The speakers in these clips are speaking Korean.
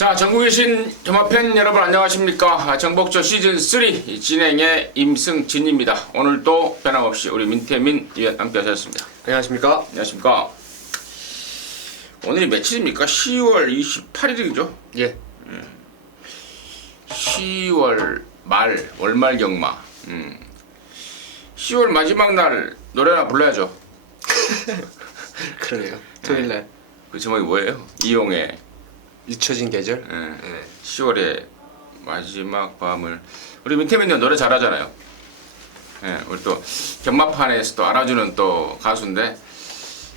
자, 전국에 계신 점화팬 여러분 안녕하십니까? 정복조 시즌3 진행의 임승진입니다. 오늘도 변함없이 우리 민태민 위원 함께 하셨습니다. 안녕하십니까? 안녕하십니까? 오늘이 며칠입니까? 10월 28일이죠? 예. 10월 말, 월말 경마. 10월 마지막 날 노래나 불러야죠. 그러네요. 토요일날 그 제목이 뭐예요? 이용의 잊혀진 계절. 10월의 마지막 밤을. 우리 민태민이 노래 잘하잖아요. 우리 또 경마판에서 또 알아주는 또 가수인데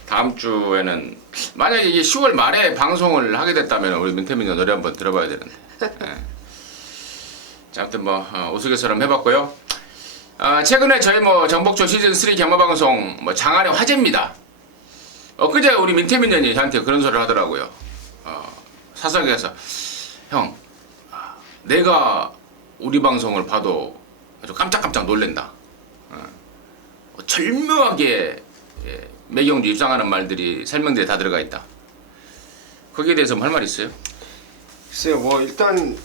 다음 주에는 만약에 이게 10월 말에 방송을 하게 됐다면 우리 민태민이 노래 한번 들어봐야 되는데. 자, 아무튼 뭐 우스갯소리 해봤고요. 최근에 저희 뭐 정복조 시즌3 경마방송 뭐 장안의 화제입니다. 엊그제 우리 민태민 년이 저한테 그런 소리를 하더라고요. 사석에서 형, 내가 우리 방송을 봐도 아주 깜짝깜짝 놀랜다. 절묘하게 매경주 입상하는 말들이 설명들이 다 들어가 있다. 거기에 대해서 뭐 할 말 있어요? 글쎄요, 뭐 일단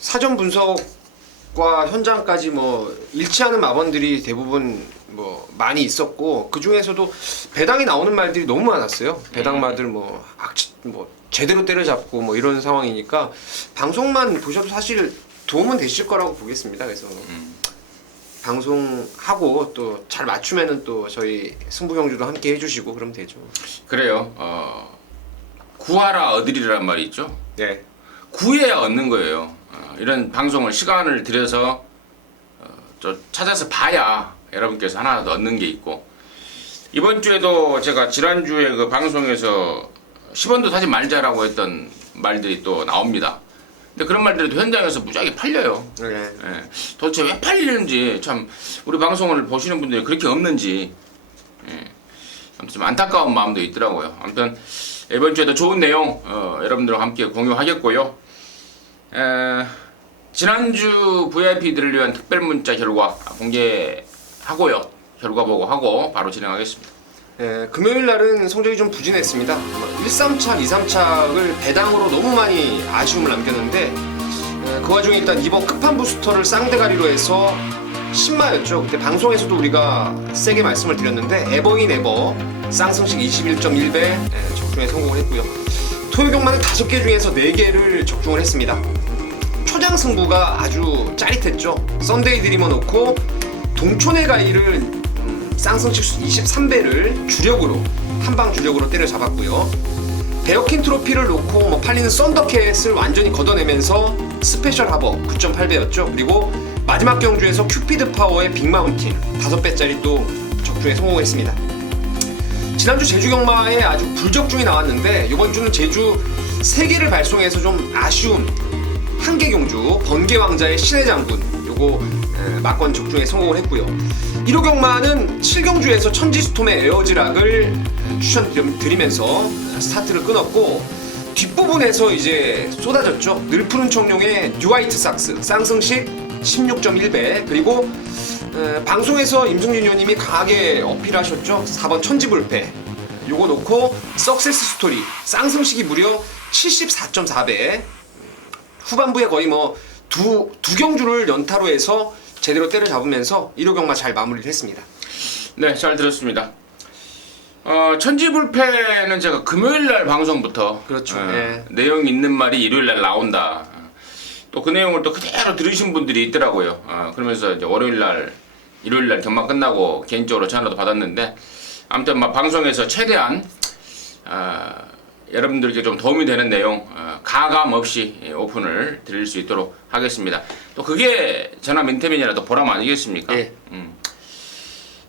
사전 분석과 현장까지 뭐 일치하는 마번들이 대부분 뭐 많이 있었고 그 중에서도 배당이 나오는 말들이 너무 많았어요. 배당마들 뭐 제대로 때려잡고 뭐 이런 상황이니까 방송만 보셔도 사실 도움은 되실 거라고 보겠습니다. 그래서 방송하고 또 잘 맞추면은 또 저희 승부경주도 함께 해주시고 그러면 되죠. 그래요. 구하라 얻으리란 말이 있죠. 네. 구해야 얻는 거예요. 이런 방송을 시간을 들여서 찾아서 봐야 여러분께서 하나 더 얻는 게 있고, 이번 주에도 제가 지난주에 그 방송에서 10원도 사지 말자라고 했던 말들이 또 나옵니다. 근데 그런 말들이 또 현장에서 무지하게 팔려요. 네. 도대체 왜 팔리는지, 참 우리 방송을 보시는 분들이 그렇게 없는지 아무튼 좀 안타까운 마음도 있더라고요. 아무튼 이번 주에도 좋은 내용 여러분들과 함께 공유하겠고요. 지난주 VIP들을 위한 특별 문자 결과 공개하고요. 결과 보고하고 바로 진행하겠습니다. 금요일 날은 성적이 좀 부진했습니다. 1, 3차, 2, 3차를 배당으로 너무 많이 아쉬움을 남겼는데 그 와중에 일단 이번 끝판 부스터를 쌍대가리로 해서 10마였죠. 그때 방송에서도 우리가 세게 말씀을 드렸는데 에버인 에버 쌍승식 21.1배 적중에 성공을 했고요. 토요경마는 5개 중에서 4개를 적중을 했습니다. 초장 승부가 아주 짜릿했죠. 썬데이 드리머 놓고 동촌의 가이를 쌍승식 23배를 주력으로 한방 주력으로 때려잡았고요. 베어킨 트로피를 놓고 뭐 팔리는 썬더캣을 완전히 걷어내면서 스페셜 하버 9.8배였죠. 그리고 마지막 경주에서 큐피드 파워의 빅마운틴 5배짜리 또 적중에 성공했습니다. 지난주 제주 경마에 아주 불적중이 나왔는데 이번 주는 제주 3개를 발송해서 좀 아쉬운 한개 경주 번개 왕자의 신의 장군 요거 막권 적중에 성공을 했고요. 1호 경마는 7경주에서 천지스톰의 에어즈락을 추천드리면서 스타트를 끊었고 뒷부분에서 이제 쏟아졌죠. 늘푸른 청룡의 뉴화이트 삭스 쌍승식 16.1배 그리고 방송에서 임승진 의원님이 강하게 어필하셨죠. 4번 천지불패 요거 놓고 석세스 스토리 쌍승식이 무려 74.4배 후반부에 거의 뭐 두 경주를 연타로 해서 제대로 때려잡으면서 1호 경마 잘 마무리를 했습니다. 네, 잘 들었습니다. 천지불패는 제가 금요일날 방송부터 그렇죠. 내용 있는 말이 일요일날 나온다. 또 그 내용을 또 그대로 들으신 분들이 있더라고요. 그러면서 이제 월요일날, 일요일날 경마 끝나고 개인적으로 전화도 받았는데, 아무튼 막 방송에서 최대한 여러분들께 좀 도움이 되는 내용 가감 없이 오픈을 드릴 수 있도록 하겠습니다. 또 그게 저나 민태민이라도 보람 아니겠습니까? 예.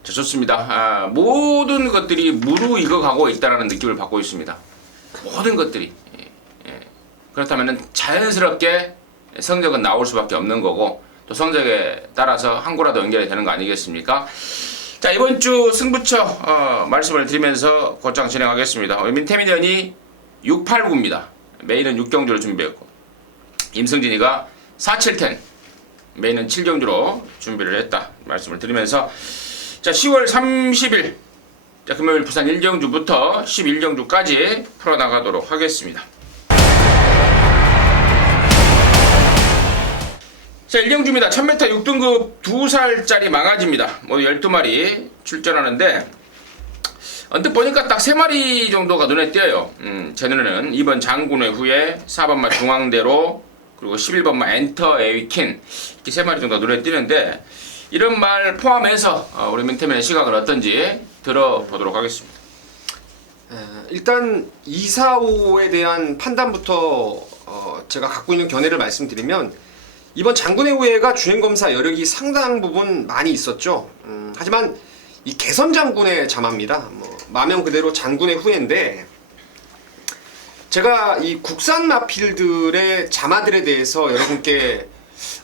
자, 좋습니다. 모든 것들이 무르익어가고 있다는 느낌을 받고 있습니다. 모든 것들이. 그렇다면 자연스럽게 성적은 나올 수밖에 없는 거고 또 성적에 따라서 한 고라도 연결이 되는 거 아니겠습니까? 자, 이번 주 승부처 말씀을 드리면서 곧장 진행하겠습니다. 민태민 의원이 689입니다. 메인은 6경주를 준비했고 임승진이가 4710 메인은 7경주로 준비를 했다 말씀을 드리면서 자, 10월 30일 자, 금요일 부산 1경주부터 11경주까지 풀어나가도록 하겠습니다. 자, 1경주입니다. 1000m 6등급 2살짜리 망아지입니다. 모두 12마리 출전하는데 언뜻 보니까 딱 3마리 정도가 눈에 띄어요. 제 눈에는 2번 장군의 후예, 4번마 중앙대로, 그리고 11번마 엔터 에이킨, 이렇게 3마리 정도 눈에 띄는데 이런 말 포함해서 우리 민태민의 시각은 어떤지 들어보도록 하겠습니다. 일단 2, 4, 5에 대한 판단부터 제가 갖고 있는 견해를 말씀드리면 이번 장군의 후예가 주행검사 여력이 상당 부분 많이 있었죠. 하지만 이 개선 장군의 자마입니다. 마명 그대로 장군의 후예인데 제가 이 국산 마필들의 자마들에 대해서 여러분께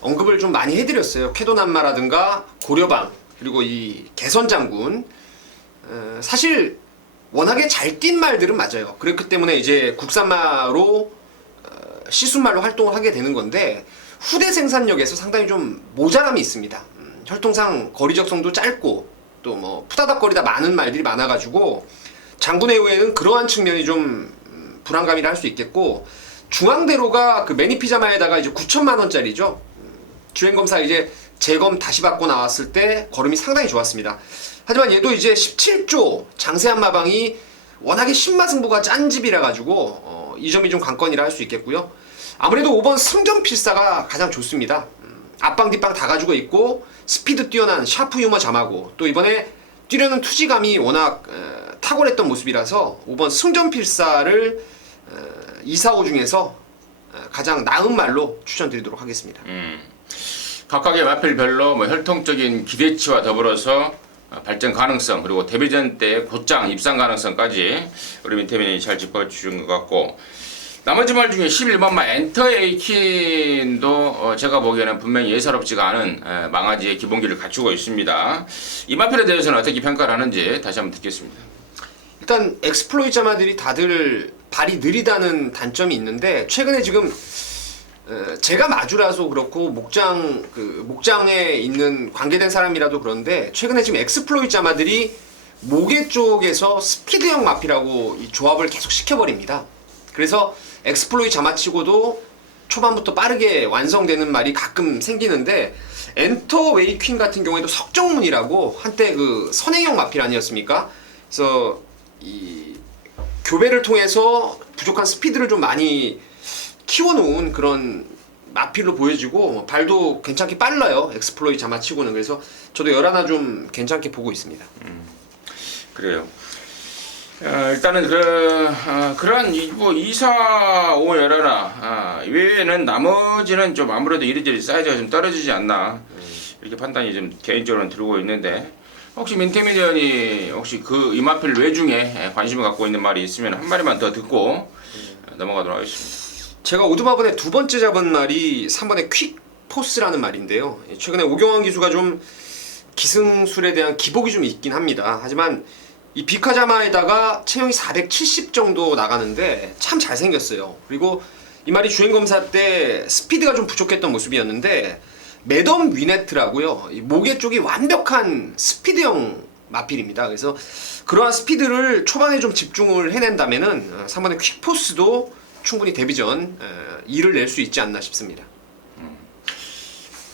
언급을 좀 많이 해드렸어요. 쾌도난마라든가 고려방 그리고 이 개선 장군 사실 워낙에 잘 뛴 말들은 맞아요. 그렇기 때문에 이제 국산마로 시순말로 활동을 하게 되는 건데 후대 생산력에서 상당히 좀 모자람이 있습니다. 혈통상 거리 적성도 짧고 또 뭐 푸다닥거리다 많은 말들이 많아가지고 장군의 후예는 그러한 측면이 좀 불안감이라 할 수 있겠고 중앙대로가 그 매니피자마에다가 이제 9천만 원짜리죠. 주행검사 이제 재검 다시 받고 나왔을 때 걸음이 상당히 좋았습니다. 하지만 얘도 이제 17조 장세한 마방이 워낙에 신마승부가 짠 집이라 가지고 이 점이 좀 관건이라 할 수 있겠고요. 아무래도 5번 승전필사가 가장 좋습니다. 앞방 뒷방 다 가지고 있고 스피드 뛰어난 샤프 유머 자마고 또 이번에 뛰려는 투지감이 워낙 탁월했던 모습이라서 5번 승전필사를 2, 4, 5 중에서 가장 나은 말로 추천드리도록 하겠습니다. 각각의 마필별로 뭐 혈통적인 기대치와 더불어서 발전 가능성 그리고 데뷔전 때의 곧장 입상 가능성까지 우리 민태민이 잘 짚어주신 것 같고 나머지 말 중에 11번마 엔터 에이킨도 제가 보기에는 분명히 예사롭지가 않은 망아지의 기본기를 갖추고 있습니다. 이 마필에 대해서는 어떻게 평가를 하는지 다시 한번 듣겠습니다. 일단 엑스플로이 자마들이 다들 발이 느리다는 단점이 있는데 최근에 지금 제가 마주라서 그렇고 목장에 있는 관계된 사람이라도 그런데 최근에 지금 엑스플로이 자마들이 모계 쪽에서 스피드형 마피라고 이 조합을 계속 시켜버립니다. 그래서 엑스플로이 자마치고도 초반부터 빠르게 완성되는 말이 가끔 생기는데 엔터 웨이퀸 같은 경우에도 석정문이라고 한때 그 선행형 마필 아니었습니까? 그래서 이 교배를 통해서 부족한 스피드를 좀 많이 키워놓은 그런 마필로 보여지고 발도 괜찮게 빨라요. 엑스플로이 자마치고는. 그래서 저도 열하나 좀 괜찮게 보고 있습니다. 그래요. 일단은 그런 뭐 2, 4, 5 열하나 외에는 나머지는 좀 아무래도 이리저리 사이즈가 좀 떨어지지 않나 이렇게 판단이 좀 개인적으로는 들고 있는데 혹시 민태민 의원이 혹시 그 이마필 외중에 관심을 갖고 있는 말이 있으면 한 마리만 더 듣고 넘어가도록 하겠습니다. 제가 오두마번에 두 번째 잡은 말이 3번의 퀵포스라는 말인데요. 최근에 오경환 기수가 좀 기승술에 대한 기복이 좀 있긴 합니다. 하지만 이 비카자마에다가 체형이 470 정도 나가는데 참 잘생겼어요. 그리고 이 말이 주행검사 때 스피드가 좀 부족했던 모습이었는데 매덤 위네트라고요. 이 모계 쪽이 완벽한 스피드형 마필입니다. 그래서 그러한 스피드를 초반에 좀 집중을 해낸다면은 3번의 퀵포스도 충분히 데뷔전 2를 낼 수 있지 않나 싶습니다.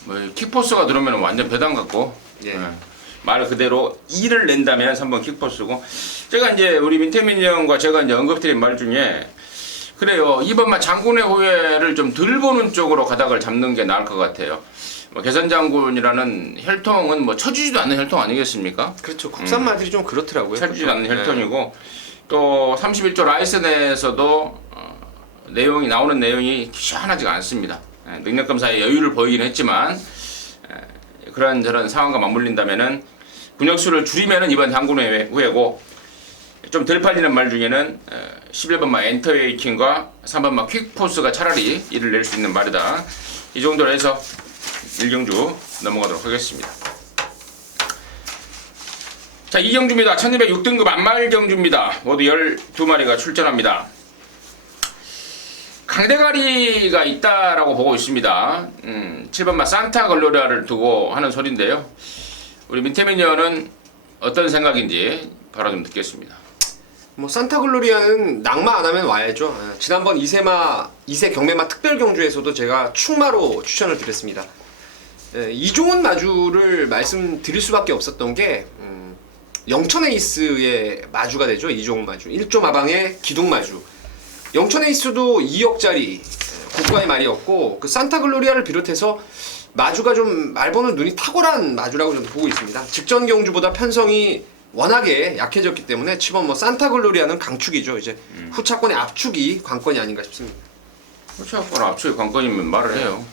뭐 킥포스가 들어오면 완전 배당 같고 예. 말 그대로 2를 낸다면 3번 킥포스고 제가 이제 우리 민태민 형과 제가 이제 언급드린 말 중에 그래요. 2번만 장군의 후예를 좀 덜 보는 쪽으로 가닥을 잡는 게 나을 것 같아요. 뭐 개선장군이라는 혈통은 뭐 쳐주지도 않는 혈통 아니겠습니까? 그렇죠. 국산마들이 좀 그렇더라고요. 쳐주지도 않는 혈통이고 또 31조 라이센에서도 내용이 나오는 내용이 시원하지가 않습니다. 능력검사에 여유를 보이긴 했지만 그런 저런 상황과 맞물린다면은 군역수를 줄이면은 이번 장군의 후예고 좀 덜 팔리는 말 중에는 11번마 엔터웨이킹과 3번마 퀵포스가 차라리 이를 낼 수 있는 말이다. 이 정도로 해서 1경주 넘어가도록 하겠습니다. 자, 2경주입니다. 1206등급 안말경주입니다. 모두 12마리가 출전합니다. 강대가리가 있다라고 보고 있습니다. 7번마 산타 글로리아를 두고 하는 소리인데요. 우리 민태민 의원은 어떤 생각인지 바로 좀 듣겠습니다. 뭐 산타글로리아는 낙마 안 하면 와야죠. 지난번 2세 경매마 특별 경주에서도 제가 충마로 추천을 드렸습니다. 이종훈 마주를 말씀드릴 수밖에 없었던 게 영천 에이스의 마주가 되죠. 이종훈 마주 1조 마방의 기둥 마주. 영천 에이스도 2억짜리 고가의 말이었고 그 산타글로리아를 비롯해서 마주가 좀 말보는 눈이 탁월한 마주라고 저는 보고 있습니다. 직전 경주보다 편성이 워낙에 약해졌기 때문에 치면 뭐 산타글로리아는 강축이죠. 이제 후차권의 압축이 관건이 아닌가 싶습니다. 후차권 압축이 관건이면 말을 해요.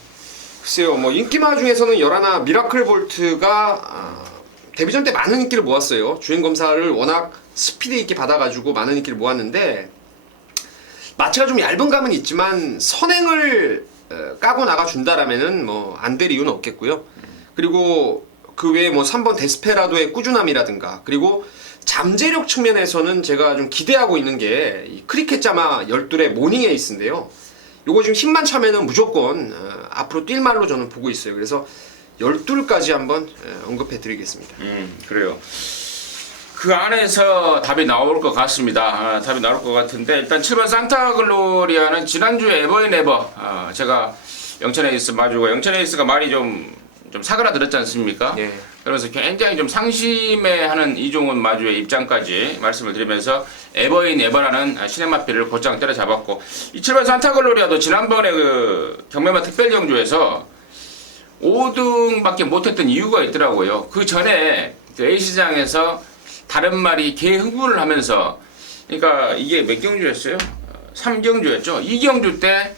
글쎄요, 뭐 인기마 중에서는 열하나 미라클 볼트가 데뷔전 때 많은 인기를 모았어요. 주행 검사를 워낙 스피드 있게 받아가지고 많은 인기를 모았는데 마체가 좀 얇은 감은 있지만 선행을 까고 나가 준다라면은 뭐 안 될 이유는 없겠고요. 그리고 그 외에 뭐 3번 데스페라도의 꾸준함이라든가 그리고 잠재력 측면에서는 제가 좀 기대하고 있는 게 이 크리켓 자마 12의 모닝 에이스인데요. 요거 지금 힘만 차면은 무조건 앞으로 뛸 말로 저는 보고 있어요. 그래서 12까지 한번 언급해 드리겠습니다. 그래요. 그 안에서 답이 나올 것 같습니다. 답이 나올 것 같은데 일단 7번 산타글로리아는 지난주에 에버인 에버 제가 영천 에이스 마주고 영천 에이스가 말이 좀 사그라들었지 않습니까? 예. 그래서 굉장히 좀 상심해하는 이종훈 마주의 입장까지 말씀을 드리면서 에버인 에버라는 시네마필을 곧장 때려잡았고 이 7번 산타글로리아도 지난번에 그 경매마 특별경주에서 5등밖에 못했던 이유가 있더라고요. 그 전에 그 A시장에서 다른 말이 개 흥분을 하면서 그러니까 이게 몇 경주였어요? 3경주였죠. 2경주 때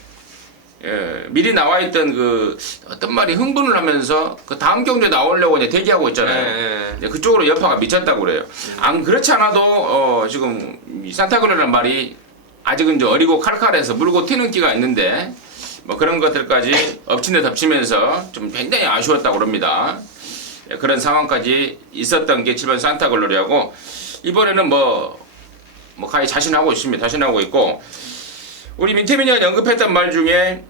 미리 나와 있던 그 어떤 말이 흥분을 하면서 그 다음 경주에 나오려고 이제 대기하고 있잖아요. 이제 그쪽으로 여파가 미쳤다고 그래요. 안 그렇지 않아도 지금 이 산타글로리아라는 말이 아직은 좀 어리고 칼칼해서 물고 튀는 기가 있는데 뭐 그런 것들까지 엎친 데 덮치면서 좀 굉장히 아쉬웠다고 그럽니다. 그런 상황까지 있었던 게 7번 산타글로리아고 이번에는 뭐 가히 자신하고 있습니다. 자신하고 있고 우리 민태민이가 언급했던 말 중에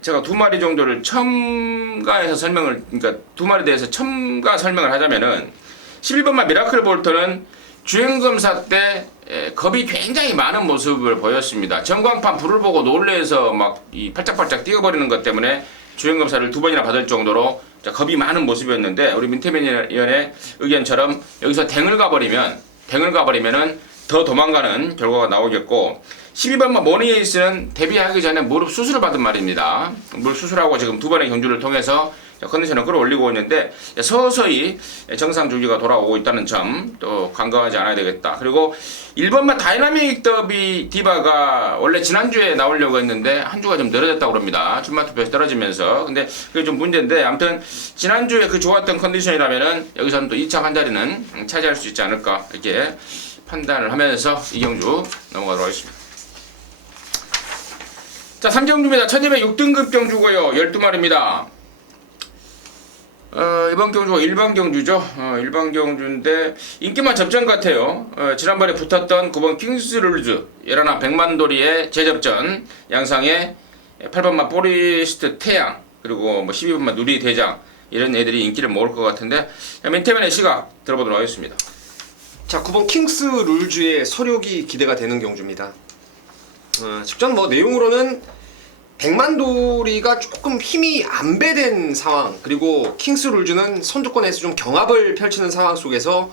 제가 두 마리 정도를 첨가해서 설명을 그러니까 두 마리에 대해서 첨가 설명을 하자면은 11번만 미라클 볼터는 주행검사 때 겁이 굉장히 많은 모습을 보였습니다. 전광판 불을 보고 놀래서 막 이 팔짝팔짝 뛰어버리는 것 때문에 주행검사를 2번이나 받을 정도로 겁이 많은 모습이었는데 우리 민태민 의원의 의견처럼 여기서 댕을 가버리면은 더 도망가는 결과가 나오겠고 12번만 모닝에이스는 데뷔하기 전에 무릎 수술을 받은 말입니다. 무릎 수술하고 지금 2번의 경주를 통해서 컨디션을 끌어올리고 있는데 서서히 정상 주기가 돌아오고 있다는 점 또 간과하지 않아야 되겠다. 그리고 1번만 다이나믹 더비 디바가 원래 지난주에 나오려고 했는데 한 주가 좀 늘어졌다고 합니다. 출마 투표에서 떨어지면서. 근데 그게 좀 문제인데 아무튼 지난주에 그 좋았던 컨디션이라면은 여기서는 또 2차 한 자리는 차지할 수 있지 않을까 이렇게 판단을 하면서 이 경주 넘어가도록 하겠습니다. 자, 3경주입니다. 1206등급 경주고요. 12마리입니다. 이번 경주가 일반 경주죠. 일반 경주인데 인기만 접전 같아요. 지난번에 붙었던 9번 킹스룰즈, 예라나 백만도리의 재접전, 양상의 8번만 포리스트 태양, 그리고 뭐 12번만 누리 대장 이런 애들이 인기를 모을 것 같은데 민태맨의 시각 들어보도록 하겠습니다. 자, 9번 킹스 룰즈의 서력이 기대가 되는 경주입니다. 직전 뭐 내용으로는 백만도리가 조금 힘이 안배된 상황, 그리고 킹스 룰즈는 선두권에서 좀 경합을 펼치는 상황 속에서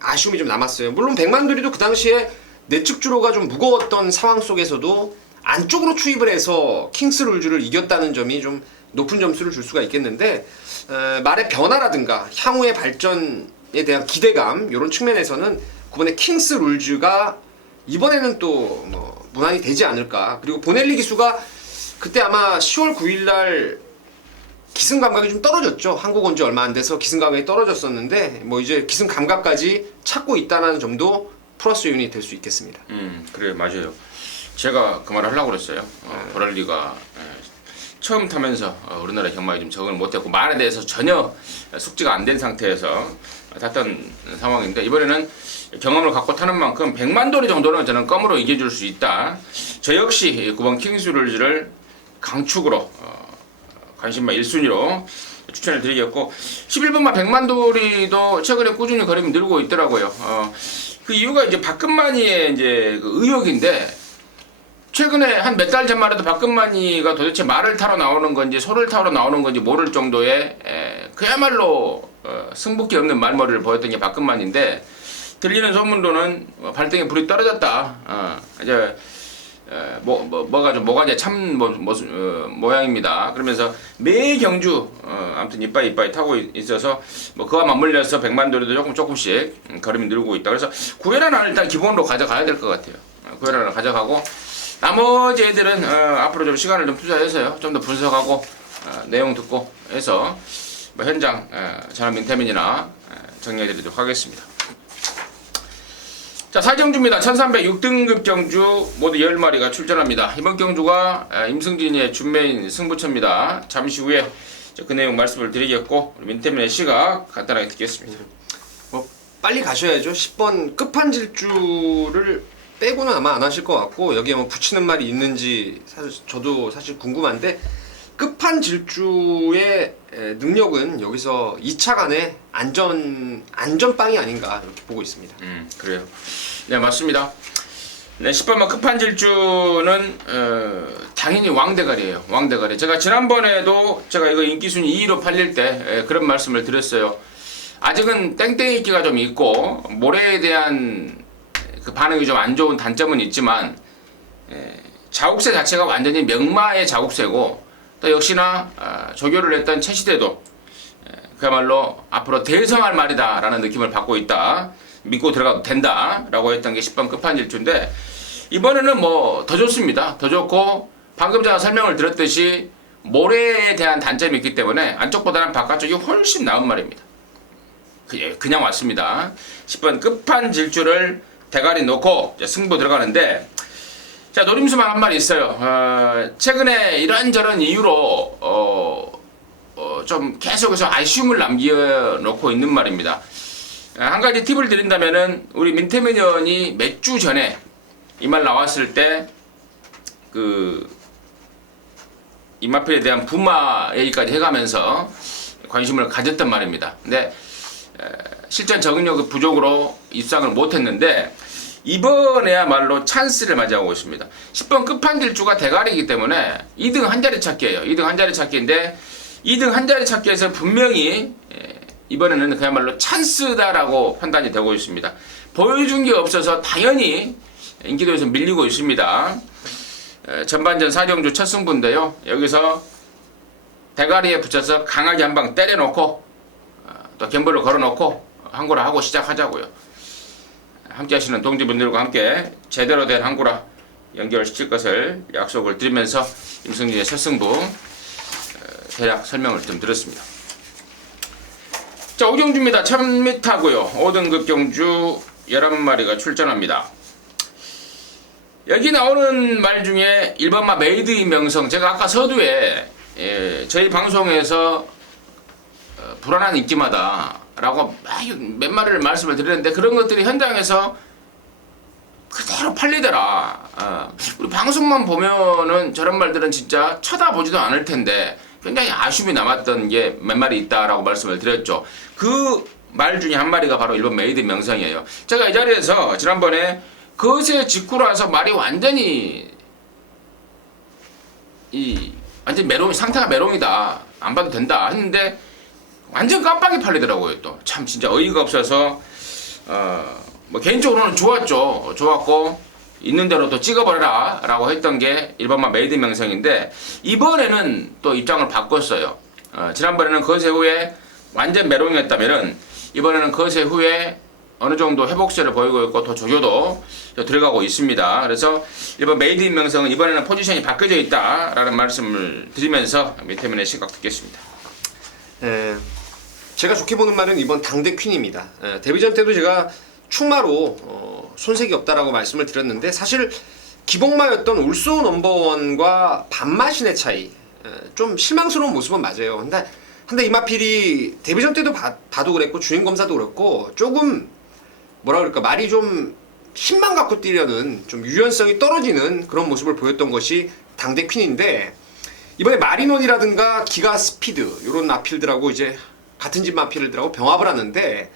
아쉬움이 좀 남았어요. 물론 백만도리도 그 당시에 내측 주로가 좀 무거웠던 상황 속에서도 안쪽으로 추입을 해서 킹스 룰즈를 이겼다는 점이 좀 높은 점수를 줄 수가 있겠는데 말의 변화라든가 향후의 발전에 대한 기대감 이런 측면에서는 9번의 킹스 룰즈가 이번에는 또 뭐 무난히 되지 않을까. 그리고 보넬리 기수가 그때 아마 10월 9일날 기승 감각이 좀 떨어졌죠. 한국 온 지 얼마 안 돼서 기승 감각이 떨어졌었는데 뭐 이제 기승 감각까지 찾고 있다는 점도 플러스 요인이 될 수 있겠습니다. 그래 맞아요. 제가 그 말을 하려고 그랬어요. 보넬리가 처음 타면서 우리나라 경마에 좀 적응을 못했고 말에 대해서 전혀 숙지가 안 된 상태에서 탔던 상황인데 이번에는 경험을 갖고 타는 만큼 100만도리 정도는 저는 껌으로 이겨줄 수 있다. 저 역시 9번 킹스룰즈를 강축으로 관심만 1순위로 추천을 드리겠고 11번만 100만도리도 최근에 꾸준히 걸음이 늘고 있더라고요. 그 이유가 이제 박근만이의 이제 그 의욕인데 최근에 한 몇 달 전만 해도 박근만이가 도대체 말을 타러 나오는 건지 소를 타러 나오는 건지 모를 정도의 그야말로 승부기 없는 말머리를 보였던 게 박근만인데 들리는 소문로는 발등에 불이 떨어졌다. 이제 뭐가 이제 참 모양입니다. 그러면서 매 경주 아무튼 이빠이 타고 있어서 뭐 그와 맞물려서 백만도리도 조금씩 걸음이 늘고 있다. 그래서 구회란을 일단 기본으로 가져가야 될 것 같아요. 구회란을 가져가고 나머지 애들은 앞으로 좀 시간을 좀 투자해서요. 좀 더 분석하고 내용 듣고 해서 뭐 현장 전화 민태민이나 정리해드리도록 하겠습니다. 자, 사경주입니다. 1306등급 경주 모두 10마리가 출전합니다. 이번 경주가 임승진이의 준매인 승부처입니다. 잠시 후에 그 내용 말씀을 드리겠고 민태민의 시각 간단하게 듣겠습니다. 뭐 빨리 가셔야죠. 10번 끝판질주를 빼고는 아마 안 하실 것 같고 여기에 뭐 붙이는 말이 있는지 저도 사실 궁금한데 끝판질주의 능력은 여기서 2차 간의 안전빵이 아닌가 이렇게 보고 있습니다. 그래요. 네, 맞습니다. 네, 10번만 끝판질주는 당연히 왕대가리예요. 왕대가리. 제가 지난번에도 제가 이거 인기순위 2위로 팔릴 때 그런 말씀을 드렸어요. 아직은 땡땡이 있기가 좀 있고 모래에 대한 그 반응이 좀 안 좋은 단점은 있지만 자국세 자체가 완전히 명마의 자국세고 또 역시나 조교를 했던 최시대도 그야말로 앞으로 대성할 말이다라는 느낌을 받고 있다. 믿고 들어가도 된다라고 했던 게 10번 끝판질주인데 이번에는 뭐 더 좋습니다. 더 좋고 방금 제가 설명을 드렸듯이 모래에 대한 단점이 있기 때문에 안쪽보다는 바깥쪽이 훨씬 나은 말입니다. 그냥 왔습니다. 10번 끝판질주를 대가리 놓고 승부 들어가는데 자, 노림수만 한 마리 있어요. 최근에 이런저런 이유로 좀 계속해서 아쉬움을 남겨놓고 있는 말입니다. 한 가지 팁을 드린다면은 우리 민태민 의원이 몇 주 전에 이 말 나왔을 때 그 이마필에 대한 부마 얘기까지 해가면서 관심을 가졌단 말입니다. 근데 실전 적응력 부족으로 입상을 못했는데 이번에야말로 찬스를 맞이하고 있습니다. 10번 끝판질주가 대가리이기 때문에 2등 한 자리 찾기예요. 2등 한 자리 찾기인데 2등 한 자리 찾기에서 분명히 이번에는 그야말로 찬스다라고 판단이 되고 있습니다. 보여준 게 없어서 당연히 인기도에서 밀리고 있습니다. 전반전 4경주 첫 승부인데요. 여기서 대가리에 붙여서 강하게 한 방 때려놓고 또 gembol을 걸어놓고 항구라 하고 시작하자고요. 함께 하시는 동지분들과 함께 제대로 된 항구라 연결시킬 것을 약속을 드리면서 임승진의 첫 승부 대략 설명을 좀 드렸습니다. 자, 5경주입니다. 1000m고요. 5등급 경주 11마리가 출전합니다. 여기 나오는 말 중에 1번마 메이드인 명성, 제가 아까 서두에 저희 방송에서 불안한 인기마다 라고 몇 마리를 말씀을 드렸는데 그런 것들이 현장에서 그대로 팔리더라. 우리 방송만 보면은 저런 말들은 진짜 쳐다보지도 않을 텐데 굉장히 아쉬움이 남았던 게 몇 마리 있다라고 말씀을 드렸죠. 그 말 중에 한 마리가 바로 1번 메이드 명성이에요. 제가 이 자리에서 지난번에 그것의 직후라서 말이 완전히 완전 메롱 상태가 메롱이다. 안 봐도 된다 했는데 완전 깜빡이 팔리더라고요. 또 참 진짜 어이가 없어서 뭐 개인적으로는 좋았죠. 좋았고 있는 대로 또 찍어버려라 라고 했던 게 1번만 메이드 명성인데 이번에는 또 입장을 바꿨어요. 지난번에는 거세 후에 완전 메롱이었다면은 이번에는 거세 후에 어느 정도 회복세를 보이고 있고 또 조교도 들어가고 있습니다. 그래서 1번 메이드 명성은 이번에는 포지션이 바뀌어져 있다라는 말씀을 드리면서 민태민의 시각 듣겠습니다. 제가 좋게 보는 말은 이번 당대 퀸입니다. 데뷔전 때도 제가 충마로 손색이 없다라고 말씀을 드렸는데 사실 기복마였던 울소 넘버원과 반마신의 차이 좀 실망스러운 모습은 맞아요. 근데 이마필이 데뷔전 때도 봐도 그랬고 주행검사도 그렇고 조금 뭐라 그럴까 말이 좀 힘만 갖고 뛰려는 좀 유연성이 떨어지는 그런 모습을 보였던 것이 당대 퀸인데 이번에 마리논이라든가 기가 스피드 이런 아필들하고 이제 같은 집 아필들하고 병합을 하는데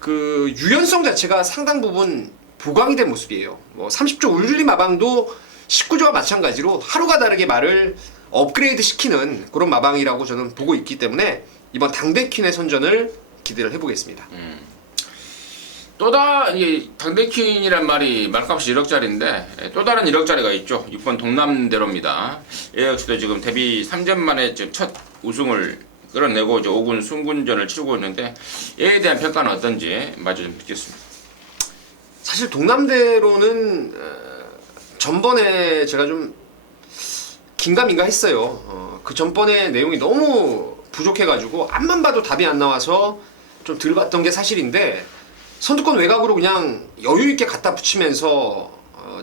그 유연성 자체가 상당 부분 보강이 된 모습이에요. 뭐 30조 울줄리 마방도 19조와 마찬가지로 하루가 다르게 말을 업그레이드 시키는 그런 마방이라고 저는 보고 있기 때문에 이번 당대퀸의 선전을 기대를 해보겠습니다. 이 당대퀸이란 말이 말값이 1억짜리인데 또 다른 1억짜리가 있죠. 6번 동남대로입니다. 얘 역시도 지금 데뷔 3전 만에 지금 첫 우승을 끌어내고 이제 5군 승군전을 치르고 있는데 얘에 대한 평가는 어떤지 마저 좀 듣겠습니다. 사실 동남대로는 전번에 제가 좀 긴가민가 했어요. 그 전번에 내용이 너무 부족해가지고 앞만 봐도 답이 안 나와서 좀 덜 봤던 게 사실인데 선두권 외곽으로 그냥 여유있게 갖다 붙이면서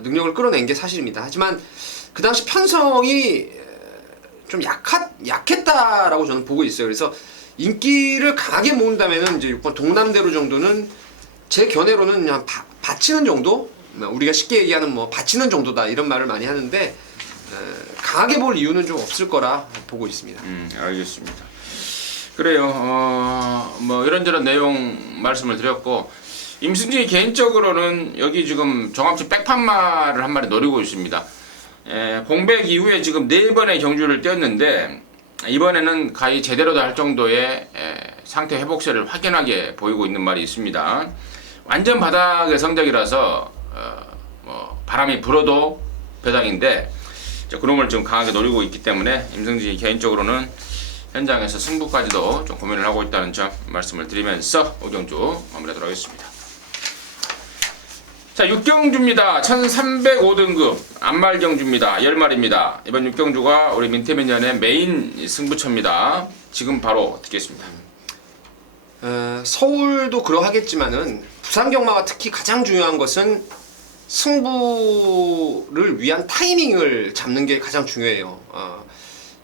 능력을 끌어낸 게 사실입니다. 하지만 그 당시 편성이 좀 약했다라고 저는 보고 있어요. 그래서 인기를 강하게 모은다면은 이제 6번 동남대로 정도는 제 견해로는 그냥 받치는 정도? 우리가 쉽게 얘기하는 뭐 받치는 정도다 이런 말을 많이 하는데 강하게 볼 이유는 좀 없을 거라 보고 있습니다. 알겠습니다. 그래요. 뭐 이런저런 내용 말씀을 드렸고 임승진이 개인적으로는 여기 지금 정합치 백판마를 한 마리 노리고 있습니다. 공백 이후에 지금 4번의 경주를 뛰었는데 이번에는 가히 제대로 할 정도의 상태 회복세를 확연하게 보이고 있는 말이 있습니다. 완전 바닥의 성적이라서 뭐 바람이 불어도 배당인데 그놈을 좀 강하게 노리고 있기 때문에 임승진이 개인적으로는 현장에서 승부까지도 좀 고민을 하고 있다는 점 말씀을 드리면서 5경주 마무리하도록 하겠습니다. 자, 6경주입니다. 1305등급 안말경주입니다. 10마리입니다. 이번 6경주가 우리 민태민년의 메인 승부처입니다. 지금 바로 듣겠습니다. 서울도 그러하겠지만은 부산 경마가 특히 가장 중요한 것은 승부를 위한 타이밍을 잡는 게 가장 중요해요.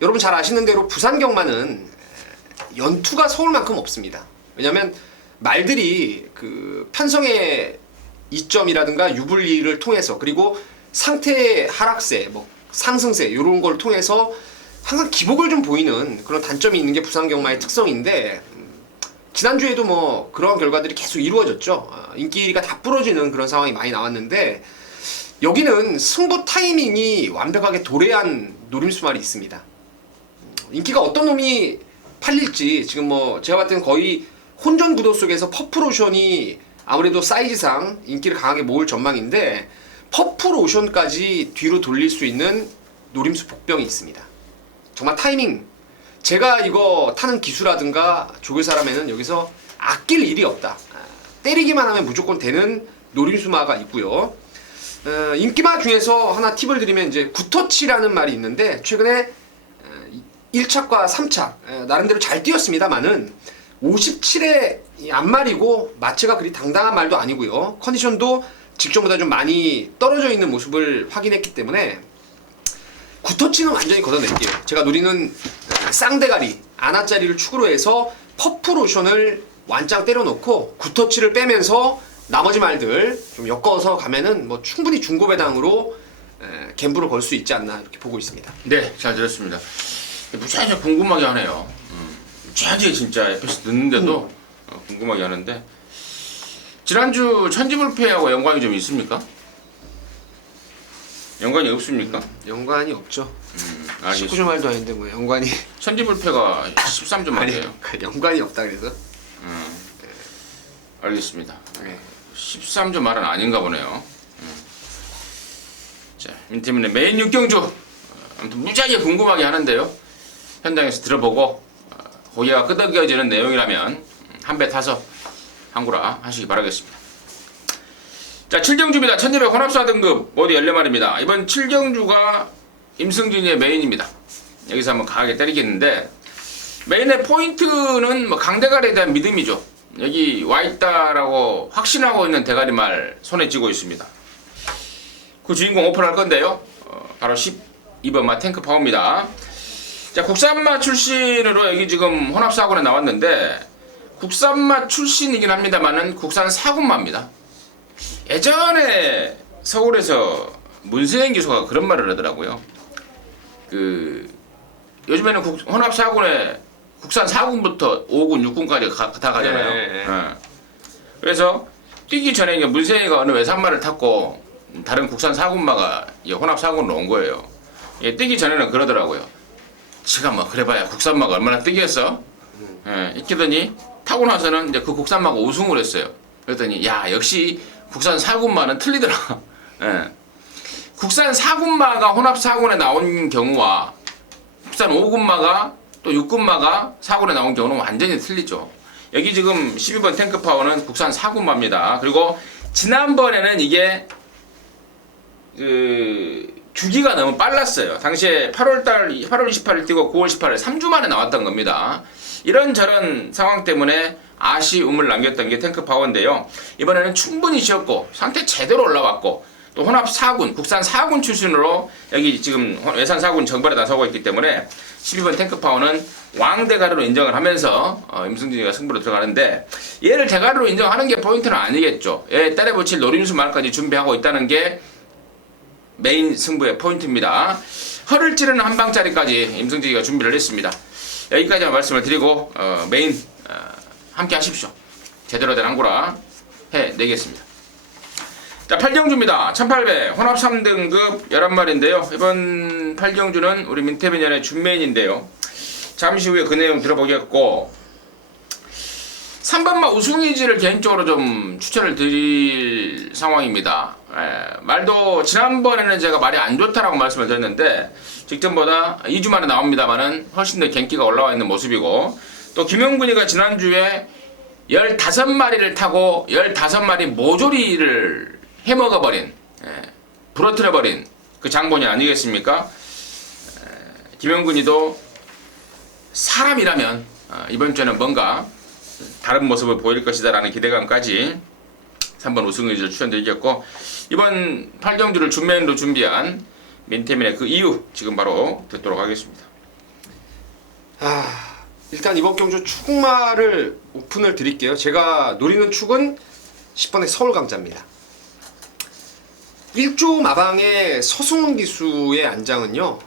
여러분 잘 아시는 대로 부산 경마는 연투가 서울만큼 없습니다. 왜냐하면 말들이 그 편성의 이점이라든가 유불리를 통해서 그리고 상태 하락세, 뭐 상승세 이런 걸 통해서 항상 기복을 좀 보이는 그런 단점이 있는 게 부산 경마의 특성인데 지난주에도 뭐 그런 결과들이 계속 이루어졌죠. 인기가 다 부러지는 그런 상황이 많이 나왔는데 여기는 승부 타이밍이 완벽하게 도래한 노림수말이 있습니다. 인기가 어떤 놈이 팔릴지 지금 뭐 제가 봤을 때는 거의 혼전 구도 속에서 퍼플오션이 아무래도 사이즈상 인기를 강하게 모을 전망인데 퍼플오션까지 뒤로 돌릴 수 있는 노림수 복병이 있습니다. 정말 타이밍 제가 이거 타는 기수라든가 조교 사람에는 여기서 아낄 일이 없다. 때리기만 하면 무조건 되는 노림수마가 있고요. 인기마 중에서 하나 팁을 드리면 이제 굿터치라는 말이 있는데 최근에 1착과 3착 나름대로 잘 뛰었습니다만은 57에 앞말이고 마체가 그리 당당한 말도 아니고요. 컨디션도 직전보다 좀 많이 떨어져 있는 모습을 확인했기 때문에 굿터치는 완전히 걷어낼게요. 제가 노리는 쌍대가리 아나짜리를 축으로 해서 퍼플오션을 완짱 때려놓고 굿터치를 빼면서 나머지 말들 좀 엮어서 가면은 뭐 충분히 중고배당으로 갬블을 걸 수 있지 않나 이렇게 보고 있습니다. 네, 잘 들었습니다. 무지하게 궁금하게 하네요. 무지하게 진짜 옆에서 듣는데도 궁금하게 하는데 지난주 천지불패하고 연관이 좀 있습니까? 연관이 없습니까? 연관이 없죠. 19조 말도 아닌데 뭐 연관이 천지불패가 13조 말이에요. 연관이 없다 그래서. 알겠습니다. 네. 13조 말은 아닌가 보네요. 자, 민태민의 메인 6경주 아무튼 무지하게 궁금하게 하는데요. 현장에서 들어보고 고개가 끄덕여지는 내용이라면 한 배 타서 항구라 하시기 바라겠습니다. 자, 7경주입니다. 1200 혼합사 등급 모두 14마리입니다. 이번 7경주가 임승진이의 메인입니다. 여기서 한번 강하게 때리겠는데 메인의 포인트는 뭐 강대가리에 대한 믿음이죠. 여기 와있다라고 확신하고 있는 대가리말 손에 쥐고 있습니다. 그 주인공 오픈할 건데요. 바로 12번 마 탱크 파워입니다. 자, 국산마 출신으로 여기 지금 혼합사군에 나왔는데 국산마 출신이긴 합니다만은 국산 사군마입니다. 예전에 서울에서 문세영 기수가 그런 말을 하더라고요. 요즘에는 혼합사군에 국산 4군부터 5군, 6군까지 다 가잖아요. 네. 그래서 뛰기 전에 문세영이가 어느 외산마를 탔고 다른 국산 사군마가 혼합 사군으로 온 거예요. 뜨기 전에는 그러더라고요. 지가 뭐 그래봐야 국산마가 얼마나 뜨겠어? 이렇게더니 타고 나서는 이제 그 국산마가 우승을 했어요. 그랬더니 야 역시 국산 사군마는 틀리더라. 국산 사군마가 혼합 사군에 나온 경우와 국산 5군마가 또 6군마가 사군에 나온 경우는 완전히 틀리죠. 여기 지금 12번 탱크파워는 국산 4군마입니다. 그리고 지난번에는 이게 주기가 너무 빨랐어요. 당시에 8월 28일 뛰고 9월 18일 3주 만에 나왔던 겁니다. 이런저런 상황 때문에 아쉬움을 남겼던 게 탱크파워인데요. 이번에는 충분히 쉬었고 상태 제대로 올라왔고 또 혼합 4군, 국산 4군 출신으로 여기 지금 외산 4군 정발에 나서고 있기 때문에 12번 탱크파워는 왕대가리로 인정을 하면서 임승진이가 승부로 들어가는데 얘를 대가리로 인정하는 게 포인트는 아니겠죠. 얘 때려 붙일 노림수 말까지 준비하고 있다는 게 메인 승부의 포인트입니다. 허를 찌르는 한 방짜리까지 임승진이가 준비를 했습니다. 여기까지만 말씀을 드리고 메인 함께 하십시오. 제대로 된 한구라 해내겠습니다. 자, 팔경주입니다. 1800 혼합 3등급 11마리인데요. 이번 팔경주는 우리 민태민연의 준메인인데요. 잠시 후에 그 내용 들어보겠고 3번마 우승이지를 개인적으로 좀 추천을 드릴 상황입니다. 말도 지난번에는 제가 말이 안 좋다라고 말씀을 드렸는데 직전보다 2주 만에 나옵니다만은 훨씬 더 gen기가 올라와 있는 모습이고 또 김영군이가 지난주에 15마리를 타고 15마리 모조리를 해먹어버린 부러뜨려버린 그 장본이 아니겠습니까? 김영군이도 사람이라면 이번 주에는 뭔가 다른 모습을 보일 것이다 라는 기대감까지 3번 우승의지를 추천드리겠고 이번 8경주를 준메인으로 준비한 민태민의 그 이유 지금 바로 듣도록 하겠습니다. 일단 이번 경주 축마를 오픈을 드릴게요. 제가 노리는 축은 10번의 서울강자입니다. 1조 마방의 서승훈 기수의 안장은요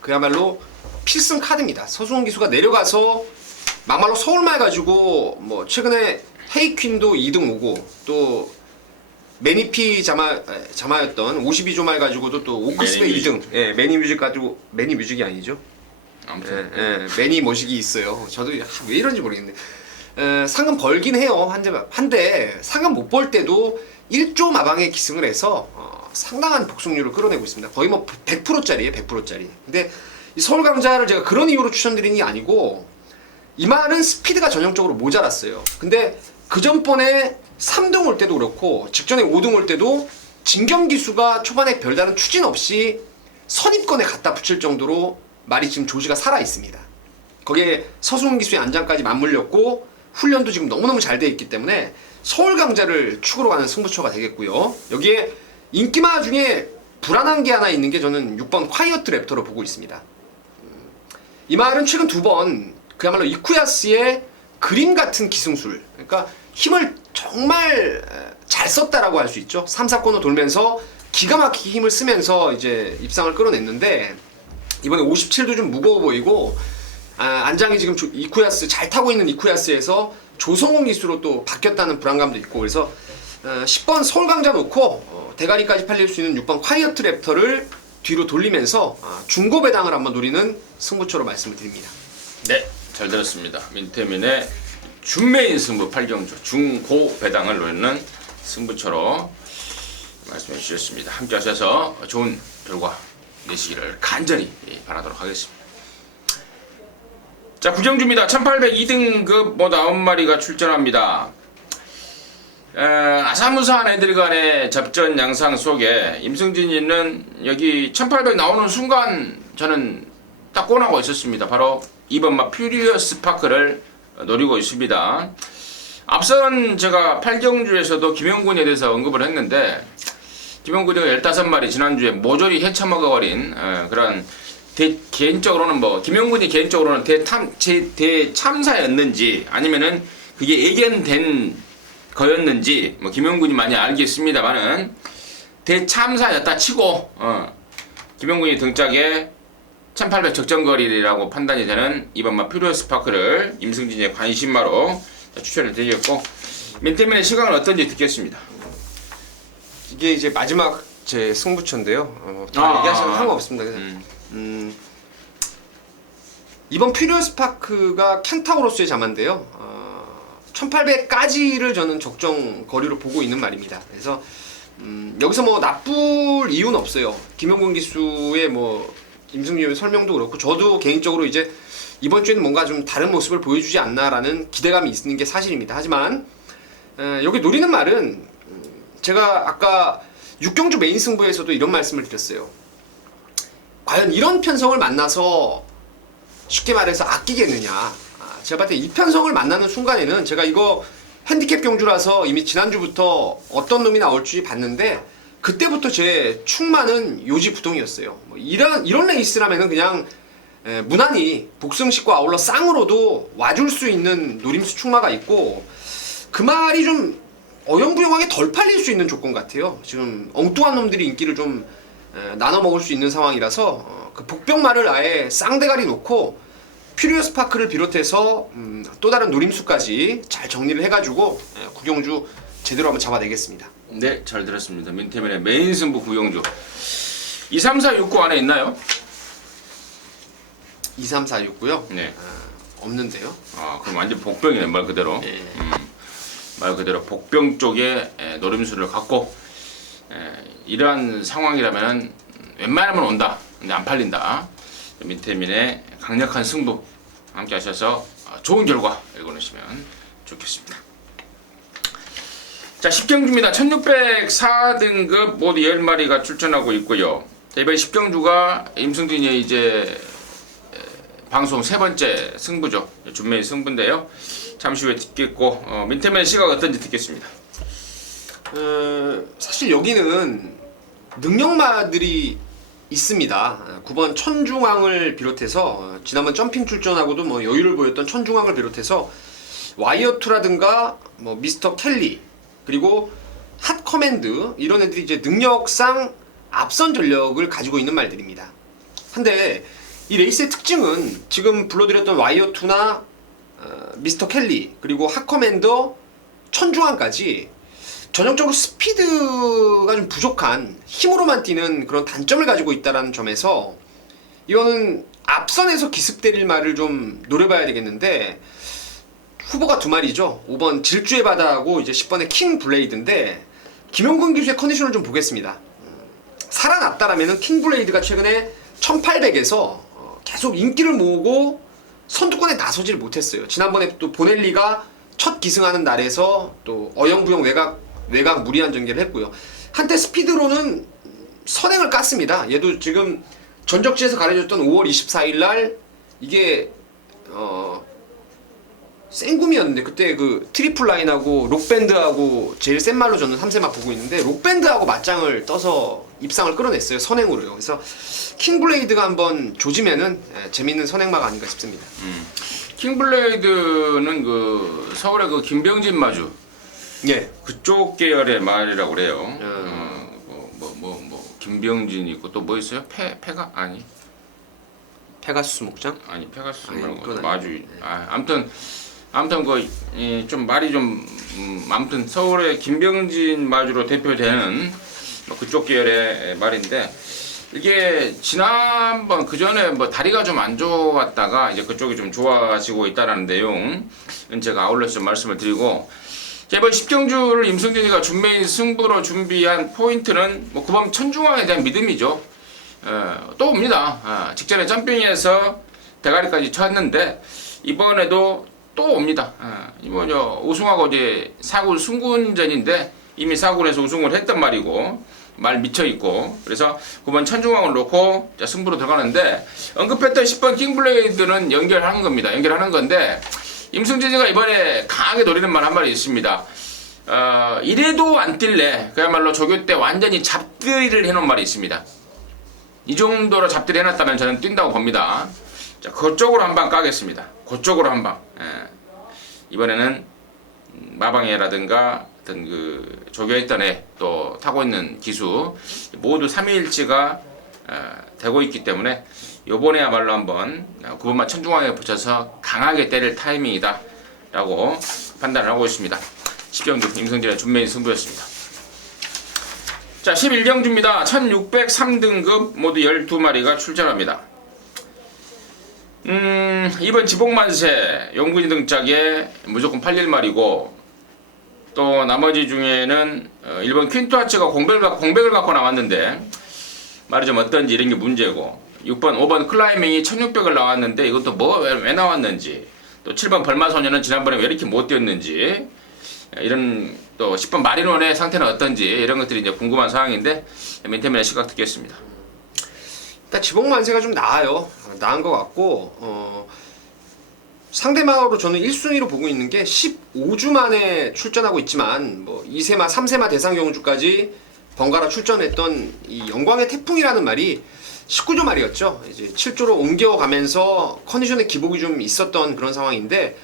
그야말로 필승 카드입니다. 서승훈 기수가 내려가서 막말로 서울말 가지고 뭐 최근에 헤이퀸도 2등 오고 또 매니피 자마였던 52조 말 가지고도 또 오크스베 2등 매니뮤직 가지고 매니뮤직이 아니죠? 아무튼 매니 머식이 있어요. 저도 왜 이런지 모르겠네. 상금 벌긴 해요. 한데 상금 못 벌 때도 1조 마방에 기승을 해서 상당한 복속률을 끌어내고 있습니다. 거의 뭐 100%짜리예요. 100%짜리. 근데 이 서울강자를 제가 그런 이유로 추천드리는 게 아니고 이 말은 스피드가 전형적으로 모자랐어요. 근데 그 전번에 3등 올 때도 그렇고 직전에 5등 올 때도 진경기수가 초반에 별다른 추진 없이 선입권에 갖다 붙일 정도로 말이 지금 조지가 살아 있습니다. 거기에 서승훈 기수의 안장까지 맞물렸고 훈련도 지금 너무너무 잘 돼 있기 때문에 서울강자를 축으로 가는 승부처가 되겠고요. 여기에 인기마 중에 불안한 게 하나 있는 게 저는 6번 콰이어트 랩터로 보고 있습니다. 이 말은 최근 2번 그야말로 이쿠야스의 그림 같은 기승술, 그러니까 힘을 정말 잘 썼다라고 할 수 있죠. 3, 4코너 돌면서 기가 막히게 힘을 쓰면서 이제 입상을 끌어냈는데 이번에 57도 좀 무거워 보이고 안장이 지금 이쿠야스 잘 타고 있는 이쿠야스에서 조성훈 기수로 또 바뀌었다는 불안감도 있고 그래서 10번 서울강자 놓고 대가리까지 팔릴 수 있는 6번 콰이어트 랩터를 뒤로 돌리면서 중고 배당을 한번 노리는 승부처로 말씀을 드립니다. 네, 잘 들었습니다. 민태민의 준메인 승부 8경주 중고 배당을 노리는 승부처로 말씀해 주셨습니다. 함께 하셔서 좋은 결과 내시기를 간절히 바라도록 하겠습니다. 자, 구경주입니다. 1800 2등급 9마리가 출전합니다. 아사무사한 애들 간의 접전 양상 속에 임승진이는 여기 1800 나오는 순간 저는 딱 꼬나고 있었습니다. 바로 2번마 퓨리어스 파크를 노리고 있습니다. 앞선 제가 8경주에서도 김영군에 대해서 언급을 했는데 김영군이가 15마리 지난주에 모조리 헤쳐먹어버린 그런 개인적으로는 뭐 김영군이 개인적으로는 대참사였는지 아니면은 그게 예견된 거였는지 뭐 김영군이 많이 알겠습니다만은 대참사였다 치고 김영군이 등짝에 1800 적정거리라고 판단이 되는 이번마 퓨리어스 파크를 임승진의 관심마로 추천을 드리겠고 민태민의 시각은 어떤지 듣겠습니다. 이게 이제 마지막 제 승부처인데요. 다 얘기하시면 상관없습니다. 이번 퓨리어스 파크가 켄타우로스의 자만데요. 1800까지를 저는 적정 거리로 보고 있는 말입니다. 그래서 여기서 뭐 나쁠 이유는 없어요. 김영근 기수의 뭐 임승준의 설명도 그렇고 저도 개인적으로 이제 이번 주에는 뭔가 좀 다른 모습을 보여주지 않나라는 기대감이 있는 게 사실입니다. 하지만 여기 노리는 말은 제가 아까 6경주 메인 승부에서도 이런 말씀을 드렸어요. 과연 이런 편성을 만나서 쉽게 말해서 아끼겠느냐. 제가 봤을 때 이 편성을 만나는 순간에는 제가 이거 핸디캡 경주라서 이미 지난주부터 어떤 놈이 나올지 봤는데 그때부터 제 충만은 요지부동이었어요. 뭐 이런 레이스라면은 그냥 무난히 복승식과 아울러 쌍으로도 와줄 수 있는 노림수 충마가 있고 그 말이 좀 어영부영하게 덜 팔릴 수 있는 조건 같아요. 지금 엉뚱한 놈들이 인기를 좀 나눠 먹을 수 있는 상황이라서 그 복병말을 아예 쌍대가리 놓고 퓨리어스 파크를 비롯해서 또 다른 노림수까지 잘 정리를 해가지고 구경주 제대로 한번 잡아내겠습니다. 네, 잘 들었습니다. 민태민의 메인 승부 구경주 2, 3, 4, 6, 9 안에 있나요? 2, 3, 4, 6, 9요? 네. 없는데요. 그럼 완전 복병이네 말 그대로. 네. 말 그대로 복병 쪽에 노림수를 갖고 이러한 상황이라면 웬만하면 온다. 근데 안 팔린다. 민태민의 강력한 승부 함께 하셔서 좋은 결과 읽어내시면 좋겠습니다. 자, 10경주입니다. 1604등급 모두 10마리가 출전하고 있고요. 이번 10경주가 임승진이 이제 방송 세 번째 승부죠. 준매의 승부인데요. 잠시 후에 듣겠고 민태민의 시각 어떤지 듣겠습니다. 사실 여기는 능력마들이 있습니다. 9번 천중앙을 비롯해서 지난번 점핑 출전하고도 뭐 여유를 보였던 천중앙을 비롯해서 와이어투라든가 뭐 미스터 켈리 그리고 핫 커맨드 이런 애들이 이제 능력상 앞선 전력을 가지고 있는 말들입니다. 한데 이 레이스의 특징은 지금 불러드렸던 와이어투나 미스터 켈리 그리고 핫 커맨더 천중앙까지 전형적으로 스피드가 좀 부족한 힘으로만 뛰는 그런 단점을 가지고 있다는 점에서 이거는 앞선에서 기습 때릴 말을 좀 노려봐야 되겠는데 후보가 두 마리죠. 5번 질주의 바다하고 이제 10번의 킹 블레이드인데 김용근 기수의 컨디션을 좀 보겠습니다. 살아났다라면은 킹 블레이드가 최근에 1800에서 계속 인기를 모으고 선두권에 나서지를 못했어요. 지난번에 또 보넬리가 첫 기승하는 날에서 또 어영부영 외곽 무리한 전개를 했고요. 한때 스피드로는 선행을 깠습니다. 얘도 지금 전적지에서 가려졌던 5월 24일 날 이게 생굼이었는데 그때 그 트리플 라인하고 록밴드하고 제일 센 말로 저는 3세막 보고 있는데 록밴드하고 맞짱을 떠서 입상을 끌어냈어요. 선행으로요. 그래서 킹블레이드가 한번 조지면은 재밌는 선행마가 아닌가 싶습니다. 킹블레이드는 그 서울의 그 김병진 마주 예. 그쪽 계열의 말이라고 그래요. 김병진 있고 또 뭐 있어요? 페가 아니 페가수스 목장? 아니 페가수스 아니, 말고 그건 마주. 아니에요. 아무튼 그 좀 말이 좀 아무튼 서울의 김병진 마주로 대표되는 뭐 그쪽 계열의 말인데 이게 지난번 그 전에 뭐 다리가 좀 안 좋았다가 이제 그쪽이 좀 좋아지고 있다라는 내용 제가 아울러서 좀 말씀을 드리고. 이번 10경주를 임승진이가 준매인 승부로 준비한 포인트는 뭐 9번 천중앙에 대한 믿음이죠. 또 옵니다. 직전에 점핑에서 대가리까지 쳤는데 이번에도 또 옵니다. 이번 우승하고 이제 4군 승군전인데 이미 4군에서 우승을 했단 말이고 말 미쳐 있고 그래서 9번 천중앙을 놓고 승부로 들어가는데 언급했던 10번 킹블레이드는 연결하는 겁니다. 연결하는 건데. 임승진이가 이번에 강하게 노리는 말 한 마리 있습니다. 이래도 안 뛸래. 그야말로 조교 때 완전히 잡들이를 해놓은 말이 있습니다. 이 정도로 잡들이 해놨다면 저는 뛴다고 봅니다. 자, 그쪽으로 한 방 까겠습니다. 그쪽으로 한 방. 이번에는 마방애라든가 어떤 그 조교했던 애 또 타고 있는 기수 모두 3위일치가 되고 있기 때문에 요번에야말로 한번 9번만 천중앙에 붙여서 강하게 때릴 타이밍이다 라고 판단을 하고 있습니다. 10경주 임승진의 준매인 승부였습니다. 자, 11경주입니다. 1603등급 모두 12마리가 출전합니다. 이번 지복만세 용군이 등짝에 무조건 81마리고 또 나머지 중에는 일본 퀸투아츠가 공백을 갖고 나왔는데 말이 좀 어떤지 이런 게 문제고 6번, 5번 클라이밍이 1600을 나왔는데 이것도 왜 나왔는지 또 7번 벌마소녀는 지난번에 왜 이렇게 못 뛰었는지 이런 또 10번 마리논의 상태는 어떤지 이런 것들이 이제 궁금한 상황인데 민태민의 시각 듣겠습니다. 일단 지복만세가 좀 나은 것 같고 상대마으로 저는 1순위로 보고 있는 게 15주 만에 출전하고 있지만 뭐 2세마, 3세마 대상 경주까지 번갈아 출전했던 이 영광의 태풍이라는 말이 19조 말이었죠. 이제 7조로 옮겨가면서 컨디션의 기복이 좀 있었던 그런 상황인데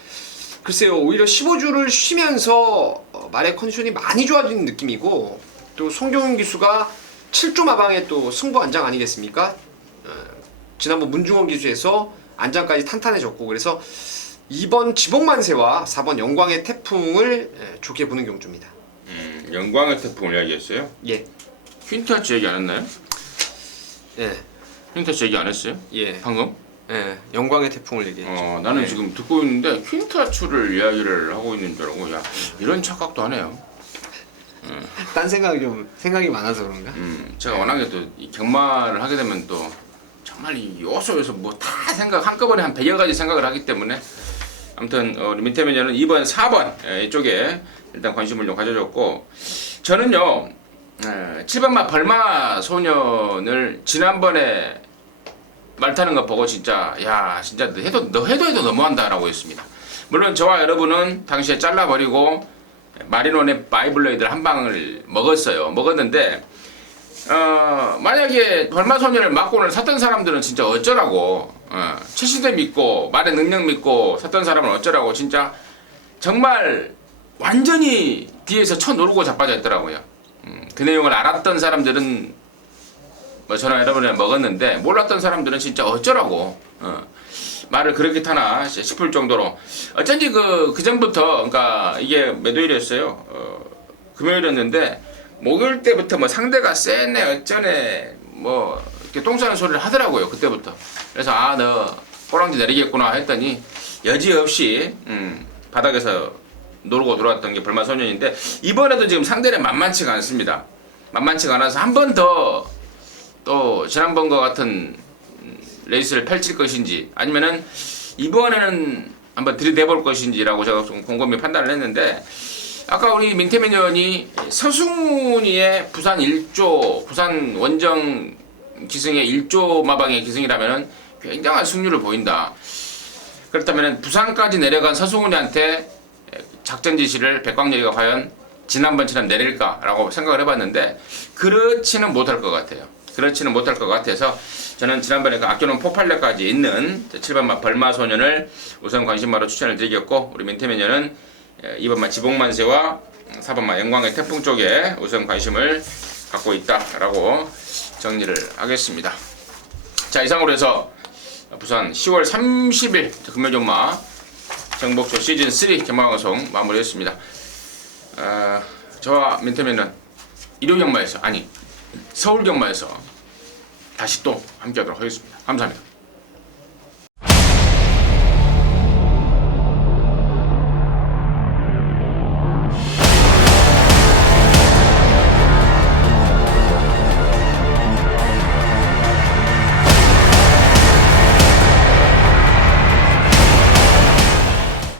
글쎄요, 오히려 15주를 쉬면서 말의 컨디션이 많이 좋아지는 느낌이고 또 송경훈 기수가 7조 마방에 또 승부 안장 아니겠습니까? 지난번 문중원 기수에서 안장까지 탄탄해졌고 그래서 2번 지복만세와 4번 영광의 태풍을 좋게 보는 경주입니다. 영광의 태풍을 이야기했어요? 예. 퀸투아츠 얘기 안 했나요? 예. 퀸투아츠 얘기 안 했어요? 예. 방금? 예. 영광의 태풍을 얘기했죠. 나는 예. 지금 듣고 있는데 퀸투아츠를 이야기를 하고 있는 줄 알고 야 이런 착각도 하네요. 딴 생각이 많아서 그런가? 제가 워낙에 또 이 경마를 하게 되면 또 정말 이 요소에서 뭐 다 생각 한꺼번에 한 100여 가지 생각을 하기 때문에 아무튼 우리 민태면녀는 2번, 4번 이쪽에 일단 관심을 좀 가져줬고 저는요 7번마 벌마 소년을 지난번에 말 타는 거 보고 진짜 야 진짜 너 해도 너무한다라고 했습니다. 물론 저와 여러분은 당시에 잘라버리고 마리논의 바이블레이드를 한 방을 먹었는데 만약에 벌마소녀를 막고를 샀던 사람들은 진짜 어쩌라고 최신대 믿고 말의 능력 믿고 샀던 사람은 어쩌라고 진짜 정말 완전히 뒤에서 쳐누르고 자빠졌더라고요. 그 내용을 알았던 사람들은 뭐 저나 여러분이 먹었는데 몰랐던 사람들은 진짜 어쩌라고 말을 그렇게 타나 싶을 정도로 어쩐지 그 전부터 그러니까 이게 매도일이었어요. 금요일이었는데 목요일 때부터 뭐 상대가 쎄네 어쩌네 뭐 이렇게 똥 싸는 소리를 하더라고요. 그때부터. 그래서 너 꼬랑지 내리겠구나 했더니 여지없이 바닥에서 놀고 들어왔던 게 벌마소년인데 이번에도 지금 상대는 만만치가 않습니다. 만만치가 않아서 한 번 더 또 지난번과 같은 레이스를 펼칠 것인지 아니면은 이번에는 한번 들이대볼 것인지라고 제가 좀 곰곰이 판단을 했는데 아까 우리 민태민 의원이 서승훈이의 부산 1조 부산 원정 기승의 1조 마방의 기승이라면은 굉장한 승률을 보인다. 그렇다면 부산까지 내려간 서승훈이한테 작전 지시를 백광열이가 과연 지난번처럼 내릴까라고 생각을 해봤는데 그렇지는 못할 것 같아요. 그렇지는 못할 것 같아서 저는 지난번에 그 아껴놓은 포팔레까지 있는 7번마 벌마소년을 우선 관심마로 추천을 드리겠고 우리 민태면녀는 2번마 지복만세와 4번마 영광의 태풍 쪽에 우선 관심을 갖고 있다라고 정리를 하겠습니다. 자, 이상으로 해서 부산 10월 30일 금요전마 정복조 시즌3 경마방송 마무리했습니다. 저와 민태면은 일요 경마에서 서울 경마에서 다시 또 함께하도록 하겠습니다. 감사합니다.